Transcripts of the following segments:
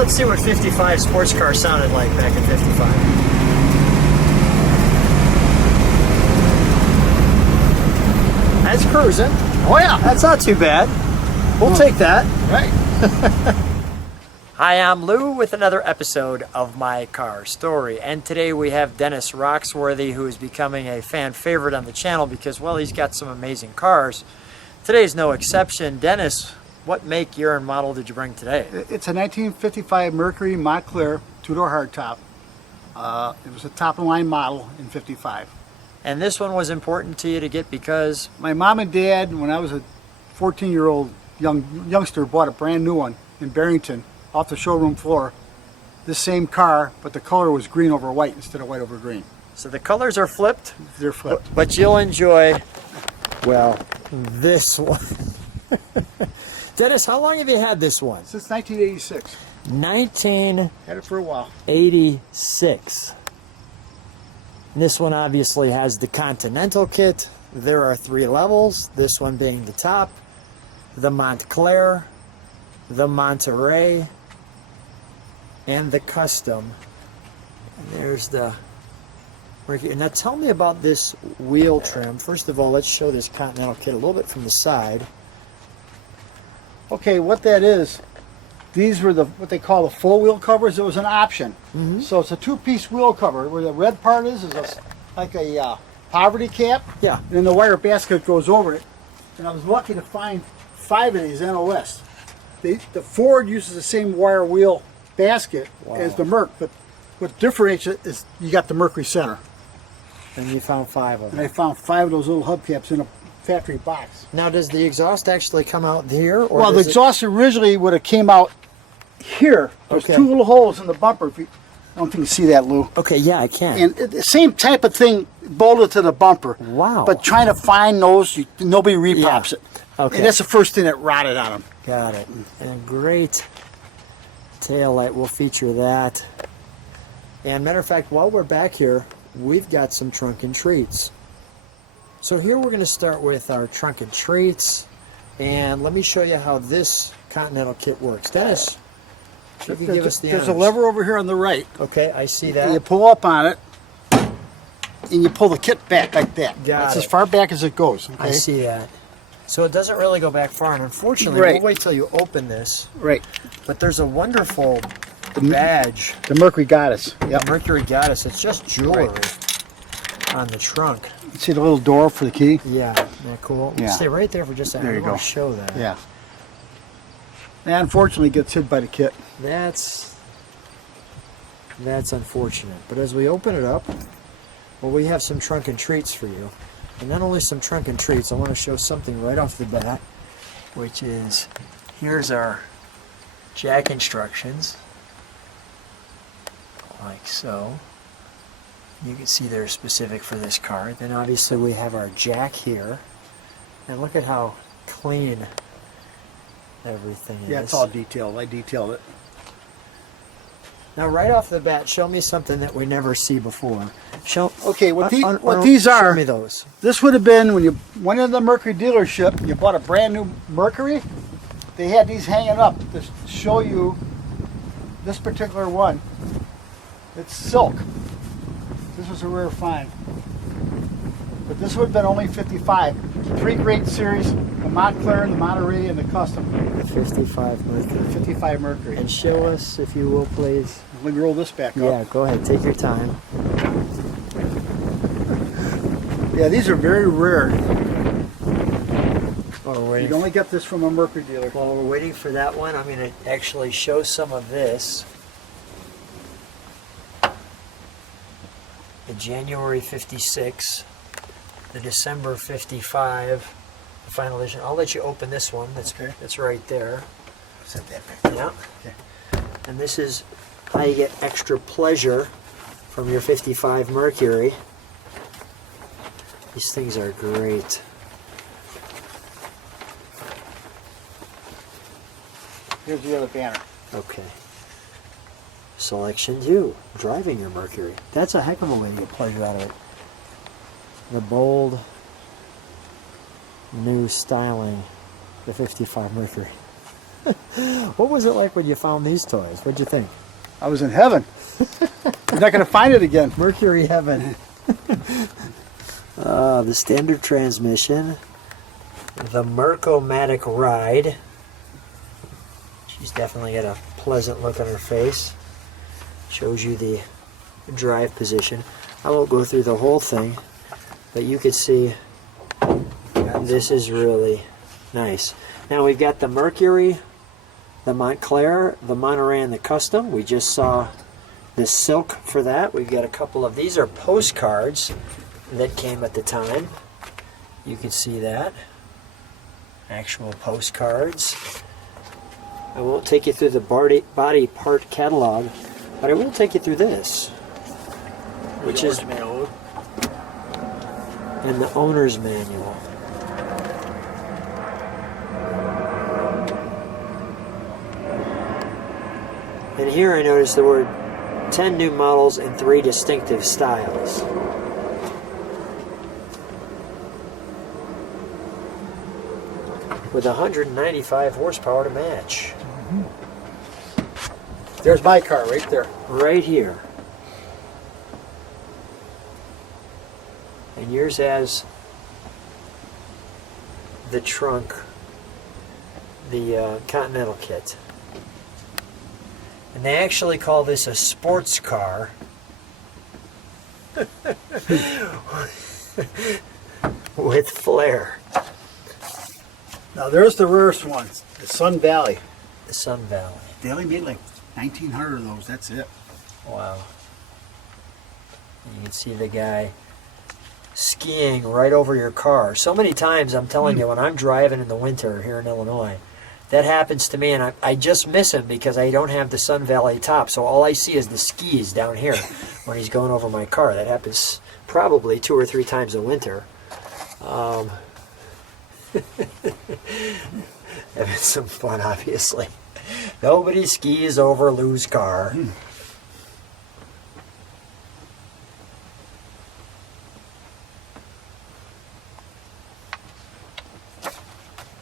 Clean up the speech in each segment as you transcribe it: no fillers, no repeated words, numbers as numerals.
let's see what 55 sports car sounded like back in 55. That's cruising. Oh yeah. That's not too bad. We'll take that. Right. Hi, I'm Lou with another episode of My Car Story, and today we have Dennis Roxworthy, who is becoming a fan favorite on the channel because, well, he's got some amazing cars. Today's no exception. Dennis, what make, year, and model did you bring today? It's a 1955 Mercury Montclair two-door hardtop. It was a top-of-the-line model in 55. And this one was important to you to get because? My mom and dad, when I was a 14-year-old youngster, bought a brand new one in Barrington off the showroom floor. This same car, but the color was green over white instead of white over green. So the colors are flipped? They're flipped. But you'll enjoy, well, this one. Dennis, how long have you had this one? Since 1986. 1986. Had it for a while. This one obviously has the Continental kit. There are 3 levels, this one being the top, the Montclair, the Monterey, and the Custom. And there's the Mercury. Now tell me about this wheel trim. First of all, let's show this Continental kit a little bit from the side. Okay, what that is, these were what they call the full wheel covers. It was an option. So it's a 2-piece wheel cover where the red part is like a poverty cap. Yeah. And then the wire basket goes over it. And I was lucky to find 5 of these NOS. The Ford uses the same wire wheel basket as the Merc, but what differentiates it is you got the Mercury center. And you found 5 of them. And I found 5 of those little hubcaps in a factory box. Now, does the exhaust actually come out here? Or well, the exhaust originally would have came out here. There's 2 little holes in the bumper. I don't think you see that, Lou. Okay, yeah, I can. And the same type of thing bolted to the bumper. Wow. But trying to find those, nobody repops it. Okay. And that's the first thing that rotted on them. Got it. And a great tail light. We'll feature that. And matter of fact, while we're back here, we've got some trunk and treats. So here we're going to start with our trunk and treats. And let me show you how this Continental kit works. Dennis, if you can give us the There's a honors. lever over here on the right. Okay, I see that. You pull up on it, and you pull the kit back like that. Got That's it. as far back as it goes. Okay? I see that. So it doesn't really go back far, and unfortunately, Right. we'll wait till you open this. Right. But there's a wonderful badge. The Mercury Goddess. Yep. The Mercury Goddess. It's just jewelry on the trunk. See the little door for the key? Yeah, isn't that cool? Yeah. Stay right there for just a second. There you I want go. to show that. Yeah. And unfortunately, it gets hit by the kit. That's unfortunate. But as we open it up, well, we have some trunk and treats for you. And not only some trunk and treats, I want to show something right off the bat, which is, here's our jack instructions, like so. You can see they're specific for this car. Then obviously we have our jack here, and look at how clean everything is. Yeah, it's all detailed. I detailed it. Now, right off the bat, show me something that we never see before. Okay, what these are, show me those. This would have been when you went into the Mercury dealership, you bought a brand new Mercury, they had these hanging up to show you this particular one. It's silk. This was a rare find. But this would have been only 55. 3 great series, the Montclair, the Monterey, and the Custom. The 55 Mercury. 55 Mercury. And show us, if you will, please. Let me roll this back up. Yeah, go ahead. Take your time. Yeah, these are very rare. Well, we're You can only get this from a Mercury dealer. While we're waiting for that one, I'm going to actually show some of this. The January 56, the December 55, the final edition. I'll let you open this one. That's right there. Set that back. Yeah. Okay. And this is how you get extra pleasure from your 55 Mercury. These things are great. Here's the other banner. Okay. Selection 2, driving your Mercury. That's a heck of a way to get pleasure out of it. The bold, new styling, the 55 Mercury. What was it like when you found these toys? What'd you think? I was in heaven. You're not going to find it again. Mercury heaven. The standard transmission. The Merc-O-Matic ride. She's definitely got a pleasant look on her face. Shows you the drive position. I won't go through the whole thing, but you can see this is really nice. Now we've got the Mercury, the Montclair, the Monterey, and the Custom. We just saw the silk for that. We've got a couple of these are postcards that came at the time. You can see that. Actual postcards. I won't take you through the body part catalog, but I will take you through this, which is in the owner's manual. And here I noticed the word 10 new models and 3 distinctive styles. With 195 horsepower to match. There's my car right there. Right here. And yours has the trunk, the Continental kit. And they actually call this a sports car. With flair. Now there's the rarest ones, the Sun Valley. The Sun Valley. They only made like 1,900 of those, that's it. Wow. You can see the guy skiing right over your car. So many times, I'm telling you, when I'm driving in the winter here in Illinois, that happens to me, and I just miss him because I don't have the Sun Valley top, so all I see is the skis down here when he's going over my car. That happens probably 2 or 3 times a winter. Having some fun, obviously. Nobody skis over Lou's car.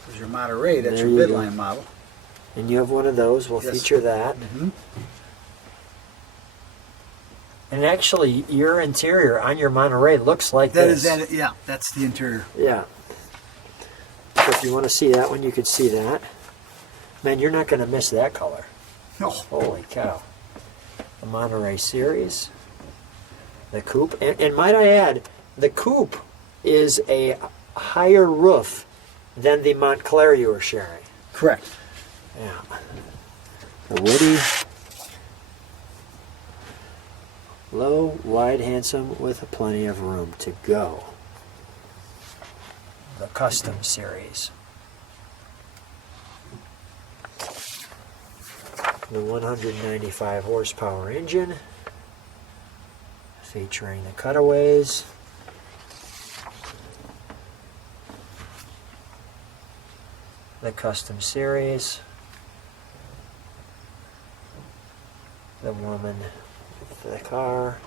There's your Monterey, that's There your you go. midline model. And you have one of those. We'll Yes. feature that. And actually, your interior on your Monterey looks like That this. is that, yeah, that's the interior. Yeah. So if you want to see that one, you could see that. Man, you're not going to miss that color. No. Holy cow. The Monterey series. The coupe. And might I add, the coupe is a higher roof than the Montclair you were sharing. Correct. Yeah. The Woody. Low, wide, handsome, with plenty of room to go. The Custom series. The 195 horsepower engine, featuring the cutaways. The Custom series. The woman with the car.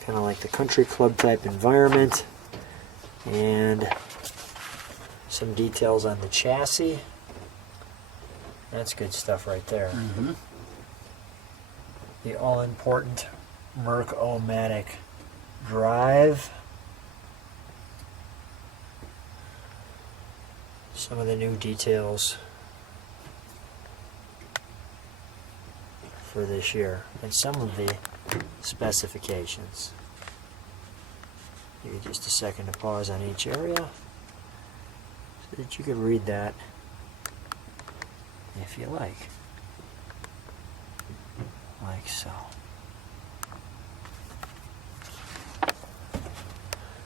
Kind of like the country club type environment. And some details on the chassis. That's good stuff right there. The all-important Merc-O-Matic drive. Some of the new details for this year, and some of the specifications. Give you just a second to pause on each area so that you can read that if you like so.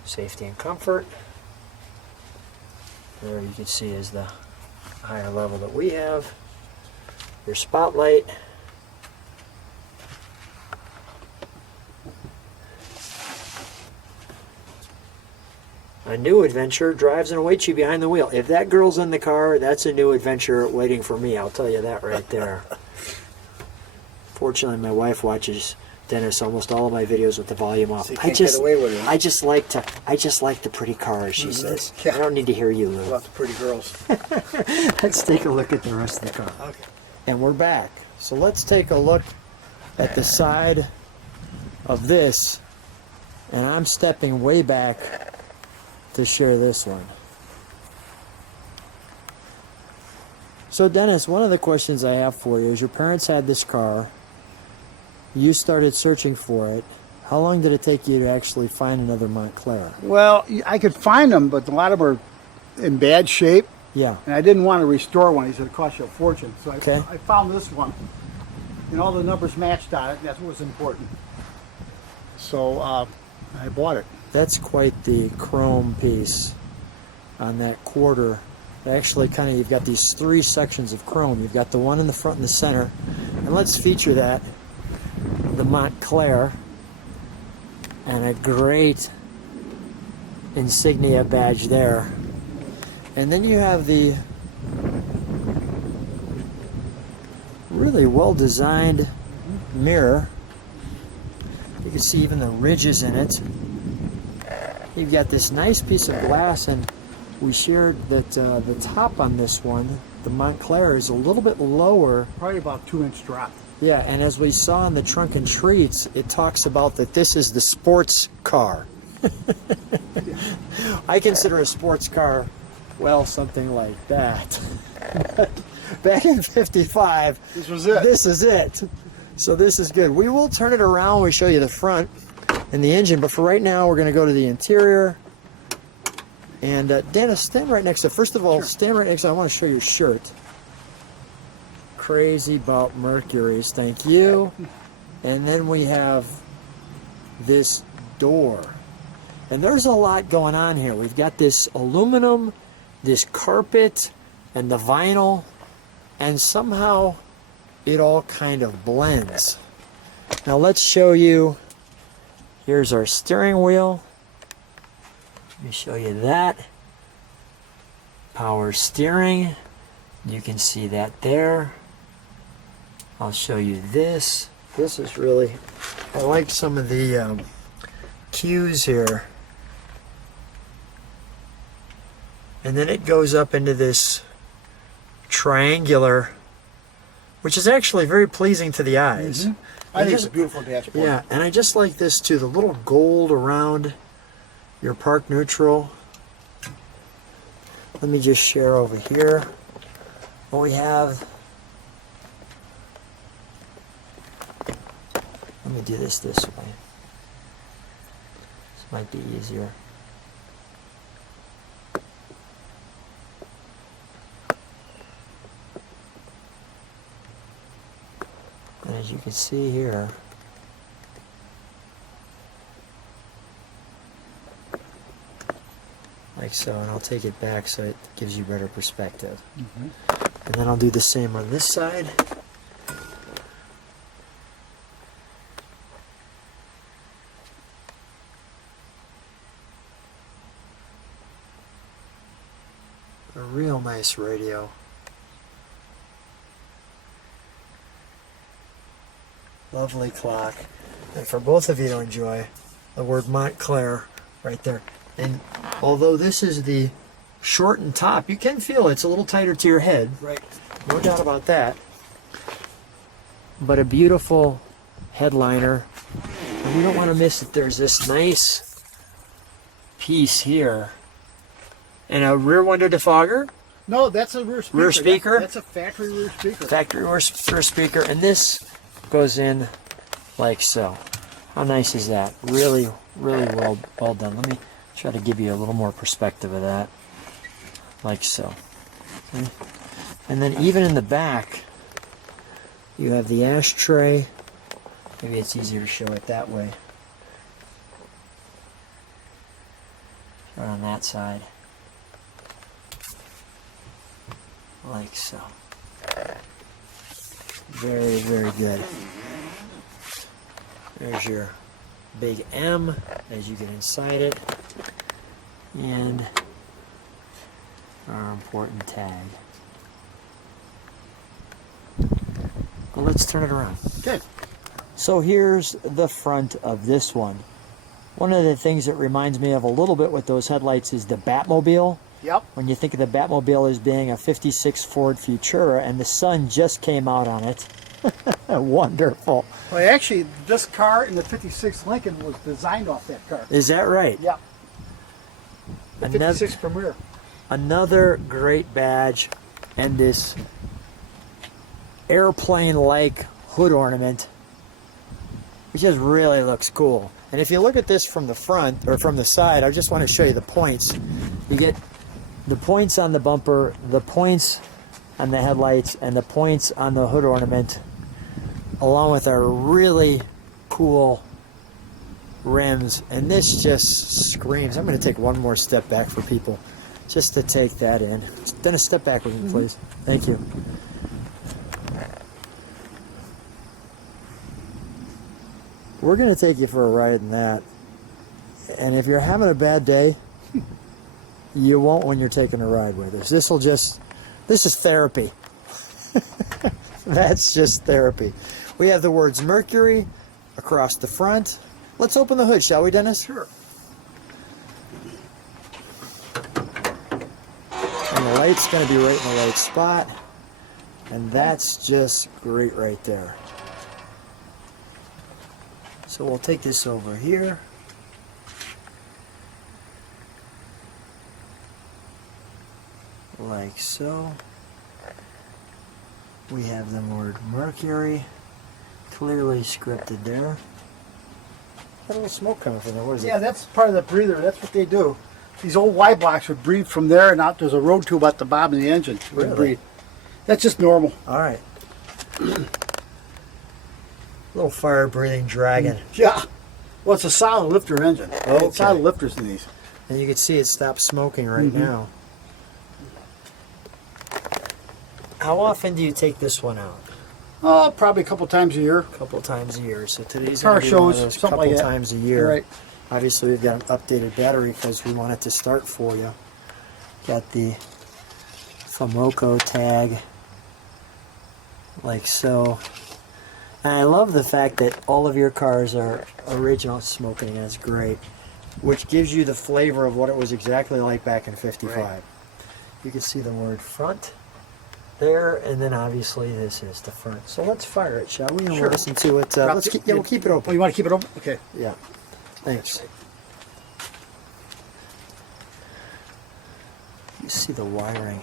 Safety and comfort. There you can see is the higher level that we have. Your spotlight. A new adventure drives and awaits you behind the wheel. If that girl's in the car, that's a new adventure waiting for me. I'll tell you that right there. Fortunately, my wife watches Dennis, almost all of my videos with the volume off. So you can't get away with it, huh? I just like the pretty cars, she says. Yeah. I don't need to hear you, Lou. About the pretty girls. Let's take a look at the rest of the car. Okay. And we're back. So let's take a look at the side of this. And I'm stepping way back to share this one. So Dennis, one of the questions I have for you is your parents had this car. You started searching for it. How long did it take you to actually find another Montclair? Well, I could find them, but a lot of them are in bad shape. Yeah. And I didn't want to restore one. He said it cost you a fortune. So Okay. I found this one. And all the numbers matched on it. And that's what was important. So I bought it. That's quite the chrome piece on that quarter. Actually, kind of, you've got these three sections of chrome. You've got the one in the front and the center. And let's feature that. The Montclair. And a great insignia badge there. And then you have the really well-designed mirror. You can see even the ridges in it. You've got this nice piece of glass, and we shared that the top on this one, the Montclair, is a little bit lower. Probably about 2-inch drop. Yeah, and as we saw in the trunk and treats, it talks about that this is the sports car. I consider a sports car, well, something like that. But back in '55, This was it. this is it. So this is good. We will turn it around when we show you the front and the engine, but for right now, we're going to go to the interior. And Dennis, stand right next to, first of all, stand right next to, I want to show your shirt. Crazy about Mercury's, thank you. And then we have this door. And there's a lot going on here. We've got this aluminum, this carpet, and the vinyl, and somehow it all kind of blends. Now let's show you, here's our steering wheel. Let me show you that. Power steering, you can see that there. I'll show you this. This is really, I like some of the cues here. And then it goes up into this triangular, which is actually very pleasing to the eyes. I think it's a beautiful dashboard. Yeah, and I just like this too, the little gold around your park neutral. Let me just share over here what we have. Let me do this way. This might be easier. And as you can see here, like so, and I'll take it back so it gives you better perspective. And then I'll do the same on this side. A real nice radio. Lovely clock. And for both of you to enjoy, the word Montclair right there. And although this is the shortened top, you can feel it's a little tighter to your head. Right. No doubt about that. But a beautiful headliner. And you don't want to miss that there's this nice piece here. And a rear window defogger. No, that's a rear speaker. Rear speaker? That's a factory rear speaker. Factory rear speaker. And this goes in like so. How nice is that? Really, really well done. Let me try to give you a little more perspective of that. Like so. Okay. And then even in the back, you have the ashtray. Maybe it's easier to show it that way. Or on that side. Like so. Very, very good. There's your big M as you get inside it. And our important tag. Well, let's turn it around. Okay. So here's the front of this one. One of the things that reminds me of a little bit with those headlights is the Batmobile. Yep. When you think of the Batmobile as being a 56 Ford Futura, and the sun just came out on it. Wonderful. Well, actually, this car in the 56 Lincoln was designed off that car. Is that right? Yep. The 56 Premier. Another great badge, and this airplane-like hood ornament, which just really looks cool. And if you look at this from the front, or from the side, I just want to show you the points. You get the points on the bumper, the points on the headlights, and the points on the hood ornament, along with our really cool rims. And this just screams. I'm going to take one more step back for people just to take that in. Dennis, step back with me, please. Thank you. We're going to take you for a ride in that. And if you're having a bad day, you won't when you're taking a ride with us. This is therapy. That's just therapy. We have the words Mercury across the front. Let's open the hood, shall we, Dennis? Sure. And the light's going to be right in the right spot. And that's just great right there. So we'll take this over here. Like so. We have the word Mercury clearly scripted there. Got a little smoke coming from there. What is it? Yeah, that's part of the breather. That's what they do. These old Y blocks would breathe from there and out. There's a road tube at the bottom of the engine. It would Really? breathe. That's just normal. All right. Little fire-breathing dragon. Yeah. Well, it's a solid lifter engine. Okay. It's solid lifters in these. And you can see it stopped smoking right now. How often do you take this one out? Oh, probably a couple times a year. A couple times a year. So today's Car going to be one of shows, those something couple like that. times a year. Right. Obviously, we've got an updated battery because we want it to start for you. Got the Famoco tag, like so. And I love the fact that all of your cars are original smoking. That's great. Which gives you the flavor of what it was exactly like back in '55. Right. You can see the word front there, and then obviously this is the front. So let's fire it, shall we? And Sure. we'll listen to it. We'll keep it Oh, open. you want to keep it open? Okay. Yeah. Thanks. You see the wiring.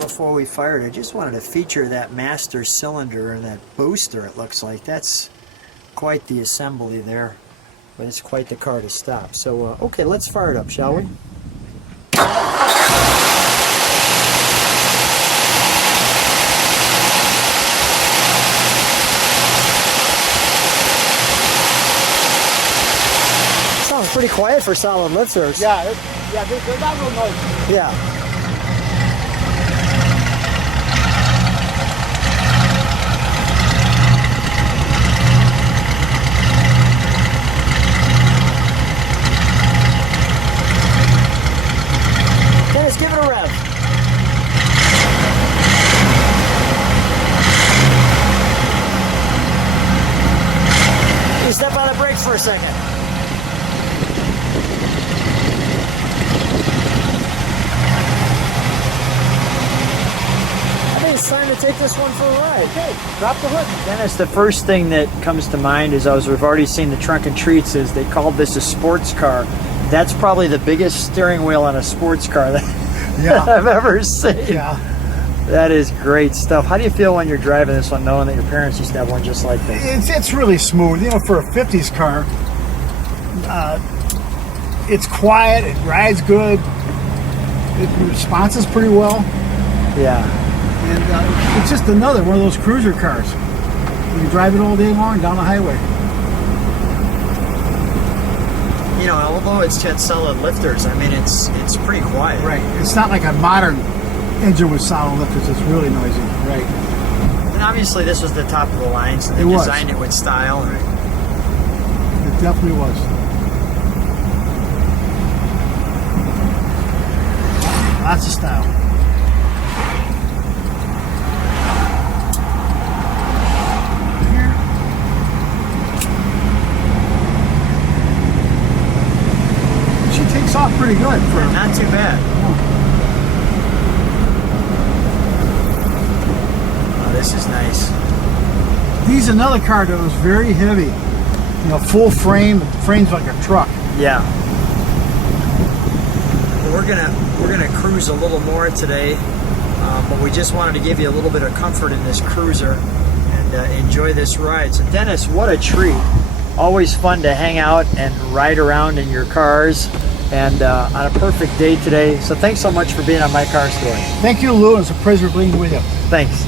Before we fired, I just wanted to feature that master cylinder and that booster. It looks like that's quite the assembly there, but it's quite the car to stop. So okay, let's fire it up, shall we? Sounds pretty quiet for solid lifters. Yeah, they're not real noisy. Yeah. Dennis, give it a rev. You step on the brakes for a second. I think it's time to take this one for a ride. Okay, drop the hood. Dennis, the first thing that comes to mind is, as we've already seen the trunk and treats, is they called this a sports car. That's probably the biggest steering wheel on a sports car that I've ever seen. Yeah. That is great stuff. How do you feel when you're driving this one, knowing that your parents used to have one just like this? It's really smooth. You know, for a 50s car, it's quiet, it rides good, it responses pretty well, Yeah. and it's just another one of those cruiser cars. You can drive it all day long down the highway. You know, although it's got solid lifters, I mean, it's pretty quiet. Right. It's not like a modern engine with solid lifters. It's really noisy. Right. And obviously this was the top of the line, so they It was. designed it with style. Right. It definitely was. Lots of style. takes off pretty good for. Yeah, not too bad. Oh, this is nice. He's another car that was very heavy. You know, full frame, frames like a truck. Yeah. Well, we're gonna cruise a little more today, but we just wanted to give you a little bit of comfort in this cruiser and enjoy this ride. So Dennis, what a treat! Always fun to hang out and ride around in your cars, and on a perfect day today. So thanks so much for being on My Car Story. Thank you, Lou. It's a pleasure being with you. Thanks.